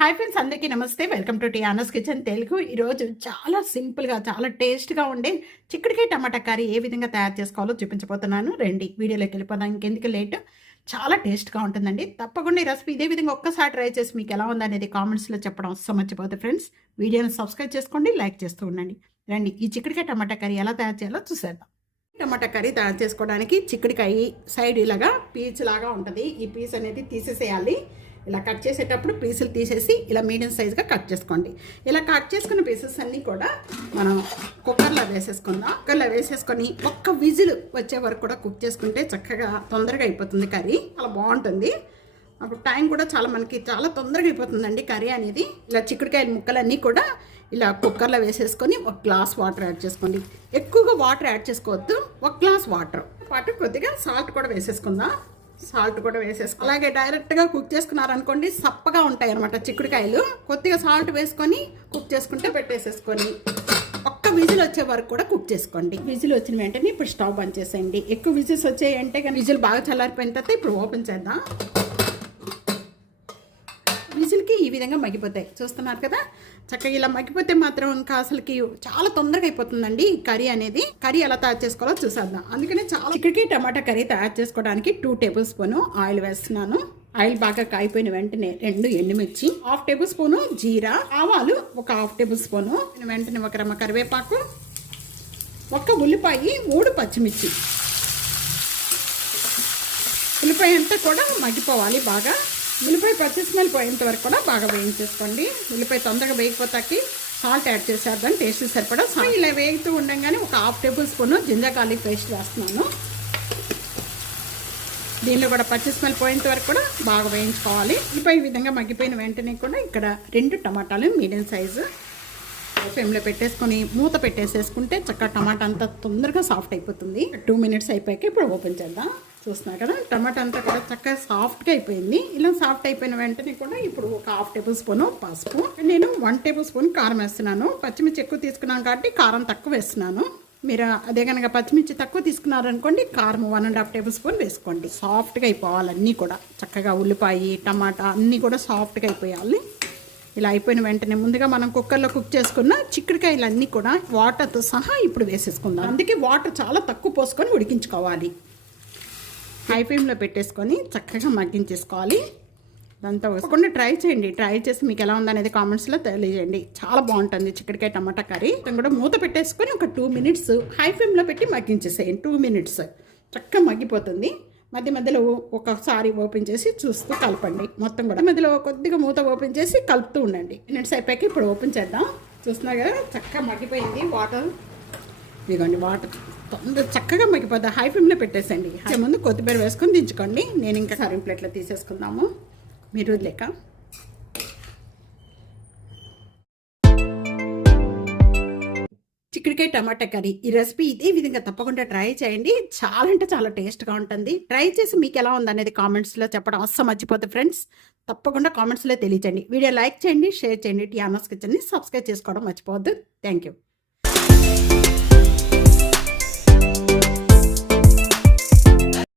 Hi friends అందరికీ నమస్తే. Welcome to Tiana's kitchen Telugu ఈరోజు చాలా సింపుల్గా చాలా టేస్ట్గా ఉండే చిక్కుడికాయ టమాటా కర్రీ ఏ విధంగా తయారు చేసుకోవాలో చూపించబోతున్నాను. రండి వీడియోలోకి వెళ్ళిపోదాం. ఇంకెందుకు లేట్ చాలా టేస్ట్గా ఉంటుందండి. తప్పకుండా ఈ రెసిపీ ఇదే విధంగా ఒక్కసారి ట్రై చేసి మీకు ఎలా ఉందనేది కామెంట్స్లో చెప్పడం అస్సలు మర్చిపోతుంది ఫ్రెండ్స్ వీడియోని సబ్స్క్రైబ్ చేసుకోండి లైక్ చేస్తూ ఉండండి. రండి ఈ చిక్కడికాయ టమాటా కర్రీ ఎలా తయారు చేయాలో చూసేద్దాం. టమాటా కర్రీ తయారు చేసుకోవడానికి చిక్కడికాయ సైడ్ ఇలాగా పీచ్ లాగా ఉంటుంది. ఈ పీస్ అనేది తీసేసేయాలి. ఇలా కట్ చేసేటప్పుడు పీసులు తీసేసి ఇలా మీడియం సైజ్గా కట్ చేసుకోండి. ఇలా కట్ చేసుకున్న పీసెస్ అన్నీ కూడా మనం కుక్కర్లో వేసేసుకుందాం. కుక్కర్లో వేసేసుకొని ఒక్క విజిల్ వచ్చే వరకు కూడా కుక్ చేసుకుంటే చక్కగా తొందరగా అయిపోతుంది కర్రీ. చాలా బాగుంటుంది. అప్పుడు టైం కూడా చాలా మనకి చాలా తొందరగా అయిపోతుందండి కర్రీ అనేది. ఇలా చిక్కుడుకాయల ముక్కలన్నీ కూడా ఇలా కుక్కర్లో వేసేసుకొని ఒక గ్లాస్ వాటర్ యాడ్ చేసుకోండి. ఎక్కువగా వాటర్ యాడ్ చేసుకోవద్దు. ఒక గ్లాస్ వాటర్ పాటు కొద్దిగా సాల్ట్ కూడా వేసేసుకుందాం. సాల్ట్ కూడా వేసేసుకో. అలాగే డైరెక్ట్గా కుక్ చేసుకున్నారనుకోండి సప్పగా ఉంటాయి అనమాట చిక్కుడుకాయలు. కొద్దిగా సాల్ట్ వేసుకొని కుక్ చేసుకుంటే పెట్టేసేసుకొని. ఒక్క విజిల్ వచ్చే వరకు కూడా కుక్ చేసుకోండి. విజిల్ వచ్చిన వెంటనే ఇప్పుడు స్టవ్ బంద్ చేసేయండి. ఎక్కువ విజిల్స్ వచ్చాయంటే కానీ విజిల్ బాగా చల్లారిపోయిన తర్వాత ఇప్పుడు ఓపెన్ చేద్దాం. విజిల్కి ఈ విధంగా మగ్గిపోతాయి. చూస్తున్నారు కదా? చక్కగా ఇలా మగ్గిపోతే మాత్రం ఇంకా అసలుకి చాలా తొందరగా అయిపోతుందండి కర్రీ అనేది. కర్రీ ఎలా తయారు చేసుకోవాలో చూసేద్దాం. అందుకనే చాలా ఇక్కడికి టమాటా కర్రీ తయారు చేసుకోవడానికి టూ టేబుల్ స్పూన్ ఆయిల్ వేస్తున్నాను. ఆయిల్ బాగా కాయిపోయిన వెంటనే రెండు ఎండుమిర్చి హాఫ్ టేబుల్ స్పూను జీరా ఆవాలు ఒక హాఫ్ టేబుల్ స్పూను వెంటనే ఒక రమ్మ కరివేపాకు ఒక ఉల్లిపాయ మూడు పచ్చిమిర్చి. ఉల్లిపాయ అంతా కూడా మగ్గిపోవాలి బాగా. ఉల్లిపాయ పచ్చి స్మెల్ పోయేంత వరకు కూడా బాగా వేయించేసుకోండి. ఉల్లిపాయ తొందరగా వేయకపోతాకి సాల్ట్ యాడ్ చేసేద్దాం టేస్ట్ సరిపడా సాల్ట్. ఇలా వేగుతూ ఉండగానే ఒక half tablespoon ginger garlic paste వేస్తున్నాను. దీనిలో కూడా పచ్చి స్మెల్ పోయేంత వరకు కూడా బాగా వేయించుకోవాలి. ఉల్లిపాయ ఈ విధంగా మగ్గిపోయిన వెంటనే కూడా ఇక్కడ రెండు టమాటాలు మీడియం సైజు ఫ్లేమ్లో పెట్టేసుకొని మూత పెట్టేసేసుకుంటే చక్కగా టమాటా అంతా తొందరగా సాఫ్ట్ అయిపోతుంది. టూ మినిట్స్ అయిపోయాక ఇప్పుడు ఓపెన్ చేద్దాం. చూస్తున్నారు కదా టమాటా అంతా కూడా చక్కగా సాఫ్ట్గా అయిపోయింది. ఇలా సాఫ్ట్ అయిపోయిన వెంటనే కూడా ఇప్పుడు ఒక హాఫ్ టేబుల్ స్పూన్ పసుపు. నేను వన్ టేబుల్ స్పూన్ కారం వేస్తున్నాను. పచ్చిమిర్చి ఎక్కువ తీసుకున్నాను కాబట్టి కారం తక్కువ వేస్తున్నాను. మీరు అదే కనుక పచ్చిమిర్చి తక్కువ తీసుకున్నారనుకోండి కారం one and half tablespoon వేసుకోండి. సాఫ్ట్గా అయిపోవాలి అన్నీ కూడా. చక్కగా ఉల్లిపాయ టమాటా అన్నీ కూడా సాఫ్ట్గా అయిపోయాలి. ఇలా అయిపోయిన వెంటనే ముందుగా మనం కుక్కర్లో కుక్ చేసుకున్న చిక్కుడుకాయలు అన్నీ కూడా వాటర్తో సహా ఇప్పుడు వేసేసుకుందాం. అందుకే వాటర్ చాలా తక్కువ పోసుకొని ఉడికించుకోవాలి. హై ఫ్లేమ్లో పెట్టేసుకొని చక్కగా మగ్గించేసుకోవాలి. దాంతో తప్పకుండా ట్రై చేయండి. ట్రై చేసి మీకు ఎలా ఉందనేది కామెంట్స్లో తెలియజేయండి. చాలా బాగుంటుంది చిక్కడికాయ టమాటా కర్రీ. కూడా మూత పెట్టేసుకొని ఒక టూ మినిట్స్ హై ఫ్లేమ్లో పెట్టి మగ్గించేసేయండి. టూ మినిట్స్ చక్కగా మగ్గిపోతుంది. మధ్య మధ్యలో ఒకసారి ఓపెన్ చేసి చూస్తూ కలపండి. మొత్తం కూడా మధ్యలో కొద్దిగా మూత ఓపెన్ చేసి కలుపుతూ ఉండండి. మినిట్స్ అయిపోయాక ఇప్పుడు ఓపెన్ చేద్దాం. చూస్తున్నా కదా చక్కగా మగ్గిపోయింది. వాటర్ ఇదిగోండి వాటర్ తొందర చక్కగా మగ్గిపోద్ది. హై ఫ్లేమ్లో పెట్టేసండి ముందు కొత్తిమీర వేసుకొని దించుకోండి. నేను ఇంకా సర్వింగ్ ప్లేట్లో తీసేసుకుందాము. మీరు లేక. చిక్కడికాయ టమాటా కర్రీ. ఈ రెసిపీ ఇదే విధంగా తప్పకుండా ట్రై చేయండి. చాలా అంటే చాలా టేస్ట్గా ఉంటుంది. ట్రై చేసి మీకు ఎలా ఉందనేది కామెంట్స్లో చెప్పడం అస్సలు మర్చిపోతుంది ఫ్రెండ్స్. తప్పకుండా కామెంట్స్లో తెలియచండి వీడియో లైక్ చేయండి షేర్ చేయండి టియానోస్ కిచెన్ని సబ్స్క్రైబ్ చేసుకోవడం మర్చిపోవద్దు. Thank you.